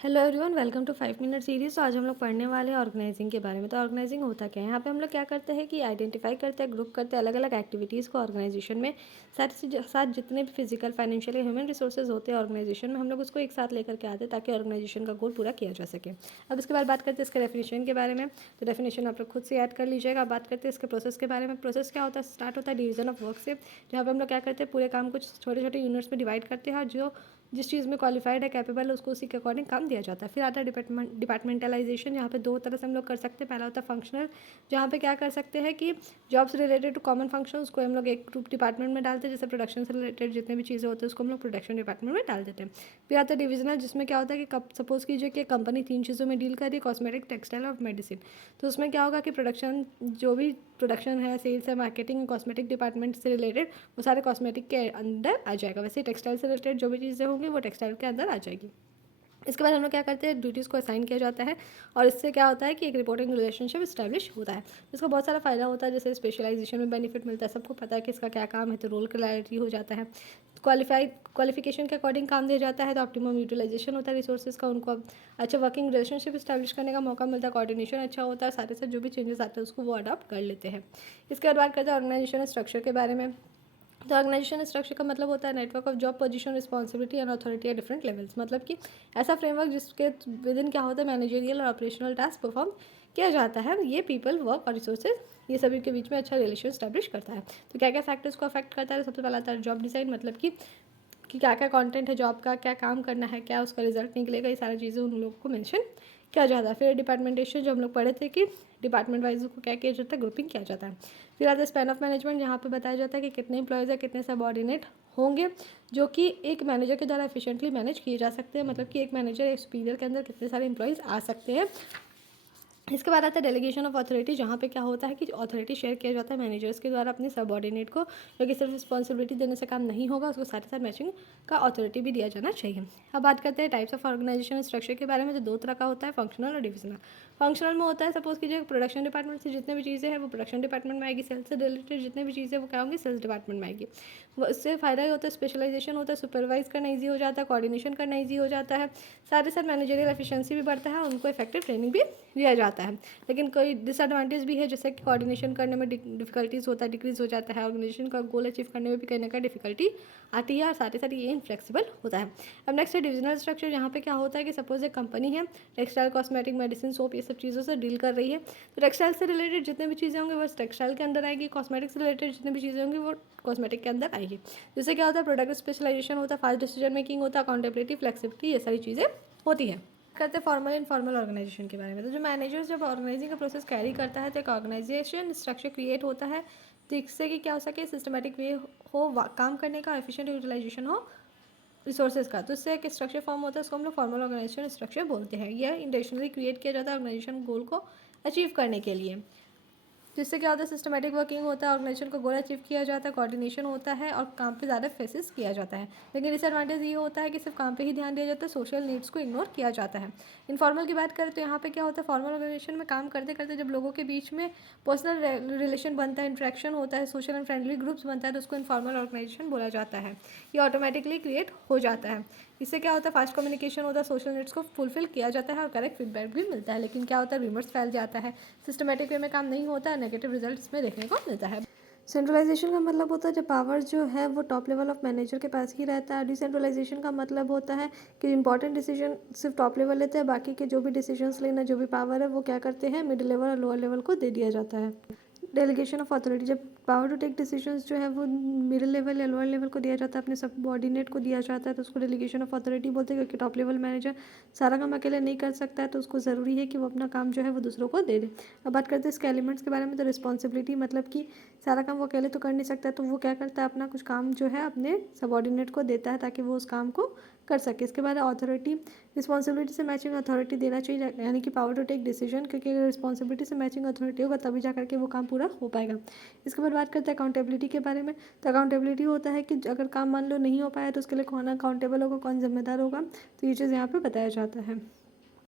Hello everyone, welcome to 5 minute series. तो आज हम लोग पढ़ने वाले हैं ऑर्गेनाइजिंग के बारे में। तो ऑर्गेनाइजिंग होता क्या है? यहाँ पे हम लोग क्या करते हैं कि आइडेंटिफाई करते हैं, ग्रुप करते हैं अलग अलग एक्टिविटीज़ को ऑर्गेनाइजेशन में। साथ जितने भी फिजिकल, फाइनेंशियल या ह्यूमन रिसोर्सेज होते हैं ऑर्गेनाइजेशन में, हम लोग उसको एक साथ लेकर के आते हैं ताकि ऑर्गेनाइजेशन का गोल पूरा किया जा सके। अब इसके बाद बात करते हैं इसके डेफिनेशन के बारे में। तो डेफिनेशन आप लोग खुद से याद कर लीजिएगा। बात करते हैं इसके प्रोसेस के बारे में। प्रोसेस क्या होता है? स्टार्ट होता है डिवीजन ऑफ वर्क से, जहाँ पे हम लोग क्या करते हैं, पूरे काम को छोटे छोटे यूनिट्स में डिवाइड करते हैं और जो जिस चीज़ में क्वालिफाइड है, कैपेबल है, उसको उसी के अकॉर्डिंग काम दिया जाता है। फिर आता है डिपार्टमेंटलाइजेशन, यहाँ पे दो तरह से हम लोग कर सकते हैं। पहला होता है फंक्शनल, जहाँ पे क्या कर सकते हैं कि jobs related to common function उसको हम लोग एक ग्रुप डिपार्टमेंट में डालते हैं। जैसे प्रोडक्शन से रिलेटेड जितने भी चीज़ें होती है उसको हम लोग प्रोडक्शन डिपार्टमेंट में डाल देते हैं। फिर आता है डिविजनल, जिसमें क्या होता है कि सपोज कीजिए कि कंपनी 3 चीज़ों में डील कर रही है, कॉस्मेटिक, टेक्सटाइल और मेडिसिन। तो उसमें क्या होगा कि प्रोडक्शन, जो भी प्रोडक्शन है, सेल्स है, मार्केटिंग, कॉस्मेटिक डिपार्टमेंट से रिलेटेड, वो सारे कॉस्मेटिक के अंदर आ जाएगा। वैसे टेक्सटाइल से रिलेटेड जो भी चीज़ें होंगी वो टेक्सटाइल के अंदर आ जाएगी। इसके बाद हम लोग क्या करते हैं, ड्यूटीज़ को असाइन किया जाता है और इससे क्या होता है कि एक रिपोर्टिंग रिलेशनशिप इस्टेब्लिश होता है। इसका बहुत सारा फ़ायदा होता है, जैसे स्पेशलाइजेशन में बेनिफिट मिलता है, सबको पता है कि इसका क्या काम है, तो रोल क्लैरिटी हो जाता है। क्वालिफिकेशन के अकॉर्डिंग काम दिया जाता है, तो ऑप्टिमम यूटिलाइजेशन होता है रिसोर्सेज का, उनको अच्छा वर्किंग रिलेशनशिप इस्टेब्लिश करने का मौका मिलता है, कोऑर्डिनेशन अच्छा होता है, साथ ही साथ जो भी चेंजेस आते हैं उसको वो अडॉप्ट कर लेते हैं। इसके बाद बात करते हैं ऑर्गेनाइजेशन स्ट्रक्चर के बारे में। तो ऑर्गेनाइजेशन स्ट्रक्चर का मतलब होता है network of job, position, responsibility and authority at different levels. मतलब कि ऐसा फ्रेमवर्क जिसके विद इन क्या होता है, मैनेजरियल और ऑपरेशनल टास्क परफॉर्म किया जाता है। ये पीपल, वर्क और रिसोर्सेज, ये सभी के बीच में अच्छा रिलेशन स्टैब्लिश करता है। तो क्या क्या फैक्टर्स को अफेक्ट करता है? सबसे पहला आता है जॉब डिज़ाइन, मतलब कि क्या क्या कंटेंट है जॉब का, क्या काम करना है, क्या उसका रिजल्ट निकलेगा, ये सारी चीज़ें उन लोगों को मेंशन किया जाता है। फिर डिपार्टमेंटेशन, जो हम लोग पढ़े थे कि डिपार्टमेंट वाइज को क्या किया जाता है, ग्रुपिंग किया जाता है। फिर आता है स्पैन ऑफ मैनेजमेंट, जहाँ पे बताया जाता है कि कितने एम्प्लॉयज़ है, कितने सबऑर्डिनेट होंगे जो कि एक मैनेजर के द्वारा एफिशिएंटली मैनेज किए जा सकते हैं। मतलब कि एक मैनेजर, एक सुपीरियर के अंदर कितने सारे एम्प्लॉयज़ आ सकते हैं। इसके बाद आता है डेलीगेशन ऑफ अथॉरिटी, जहाँ पे क्या होता है कि अथॉरिटी शेयर किया जाता है मैनेजर्स के द्वारा अपने सबऑर्डिनेट को, क्योंकि सिर्फ रिस्पॉन्सिबिलिटी देने से काम नहीं होगा, उसको साथ ही साथ मैचिंग का अथॉरिटी भी दिया जाना चाहिए। अब बात करते हैं टाइप्स ऑफ ऑर्गेनाइजेशन स्ट्रक्चर के बारे में। तो दो तरह का होता है, फंक्शनल और डिविजनल। फंक्शनल में होता है, सपोज कीजिए प्रोडक्शन डिपार्टमेंट से जितने भी चीज़ें हैं वो प्रोडक्शन डिपार्टमेंट में आएगी, सेल्स से रिलेटेड जितने भी चीज़ें वो क्या होंगी, सेल्स डिपार्टमेंट में आएगी। वो इससे फ़ायदा ही होता है, स्पेशलाइजेशन होता है, सुपरवाइज करना ईजी हो जाता है, कोऑर्डिनेशन करना ईजी हो जाता है, साथ ही साथ मैनेजरियल एफिशिएंसी भी बढ़ता है, उनको इफेक्टिव ट्रेनिंग भी दिया जाता है। लेकिन कोई डिसएडवांटेज भी है, जैसे कि कोऑर्डिनेशन करने में डिफिकल्टीज होता है, डिक्रीज हो जाता है, ऑर्गेनाइजेशन का गोल अचीव करने में भी कहीं ना कहीं डिफिकल्टी आती है, और साथ ही साथ ये इनफ्लेक्सिबल होता है। अब नेक्स्ट है डिविजनल स्ट्रक्चर, यहाँ पे क्या होता है कि सपोज एक कंपनी है, टेक्सटाइल, कॉस्मेटिक, मेडिसिन, सोप, ये सब चीज़ों से डील कर रही है। तो टेक्सटाइल से रिलेटेड जितने भी चीज़ें होंगी वो टेक्सटाइल के अंदर आएगी, कॉस्मेटिक से रिलेटेड जितनी भी चीज़ें होंगी वो कॉस्मेटिक के अंदर आएगी। जिससे क्या होता है, प्रोडक्ट स्पेशलाइजेशन होता है, फास्ट डिसीजन मेकिंग होता है, अकाउंटेबिलिटी, फ्लेक्सिबिलिटी, ये सारी चीज़ें होती हैं। करते हैं फॉर्मल इनफॉर्मल ऑर्गेनाइजेशन के बारे में। तो जो मैनेजर्स जब ऑर्गेनाइजिंग का प्रोसेस कैरी करता है तो एक ऑर्गेनाइजेशन स्ट्रक्चर क्रिएट होता है, जिससे कि क्या हो सके, सिस्टमेटिक वे हो काम करने का, एफिशिएंट यूटिलाइजेशन हो रिसोर्सेज का। तो इससे एक स्ट्रक्चर फॉर्म होता है, उसको हम लोग फॉर्मल ऑर्गेनाइजेशन स्ट्रक्चर बोलते हैं। यह इंटेंशनली क्रिएट किया जाता है ऑर्गेनाइजेशन गोल को अचीव करने के लिए। जिससे क्या होता है, सिस्टमेटिक वर्किंग होता है, ऑर्गेनाइजेशन को गोल अचीव किया जाता है, कोऑर्डिनेशन होता है और काम पे ज़्यादा फेसिस किया जाता है। लेकिन डिसएडवांटेज ये होता है कि सिर्फ काम पे ही ध्यान दिया जाता है, सोशल नीड्स को इग्नोर किया जाता है। इनफॉर्मल की बात करें तो यहाँ पे क्या होता है, फॉर्मल ऑर्गेनाइजेशन में काम करते करते जब लोगों के बीच में पर्सनल रिलेशन बनता है, इंट्रैक्शन होता है, सोशल एंड फ्रेंडली ग्रुप्स बनता है, तो उसको इनफॉर्मल ऑर्गेनाइजेशन बोला जाता है। ये ऑटोमेटिकली क्रिएट हो जाता है। इससे क्या होता है, फास्ट कम्युनिकेशन होता है, सोशल नीड्स को फुलफिल किया जाता है और करेक्ट फीडबैक भी मिलता है। लेकिन क्या होता है, रिमर्स फैल जाता है, सिस्टमेटिक वे में काम नहीं होता है, नेगेटिव रिजल्ट इसमें देखने को मिलता है। सेंट्रलाइजेशन का मतलब होता है जब पावर जो है वो टॉप लेवल ऑफ मैनेजर के पास ही रहता है। डिसेंट्रलाइजेशन का मतलब होता है कि इंपॉर्टेंट डिसीजन सिर्फ टॉप लेवल लेते हैं, बाकी के जो भी डिसीजंस लेना, जो भी पावर है वो क्या करते हैं, मिडिल लेवल और लोअर लेवल को दे दिया जाता है। डेलीगेशन ऑफ अथॉरिटी, जब पावर टू टेक डिसीजंस जो है वो मिडिल लेवल या लोअर लेवल को दिया जाता है, अपने सबऑर्डिनेट को दिया जाता है, तो उसको डेलीगेशन ऑफ अथॉरिटी बोलते हैं। क्योंकि टॉप लेवल मैनेजर सारा काम अकेले नहीं कर सकता है, तो उसको ज़रूरी है कि वो अपना काम जो है वो दूसरों को दे दे। अब बात करते हैं इसके एलिमेंट्स के बारे में। तो रिस्पॉन्सिबिलिटी, मतलब कि सारा काम वो अकेले तो कर नहीं सकता, तो वो क्या करता है, अपना कुछ काम जो है अपने सबऑर्डिनेट को देता है ताकि वो उस काम को कर सके। इसके बाद अथॉरिटी, रिस्पॉन्सिबिलिटी से मैचिंग अथॉरिटी देना चाहिए, यानी कि पावर टू टेक डिसीजन, क्योंकि अगर रिस्पॉन्सिबिलिटी से मैचिंग अथॉरिटी होगा तभी जा करके वो काम पूरा हो पाएगा। इसके बाद बात करते हैं अकाउंटेबिलिटी के बारे में। तो अकाउंटेबिलिटी होता है कि अगर काम मान लो नहीं हो पाया तो उसके लिए कौन अकाउंटेबल होगा, कौन जिम्मेदार होगा, तो ये चीज़ यहाँ पे बताया जाता है।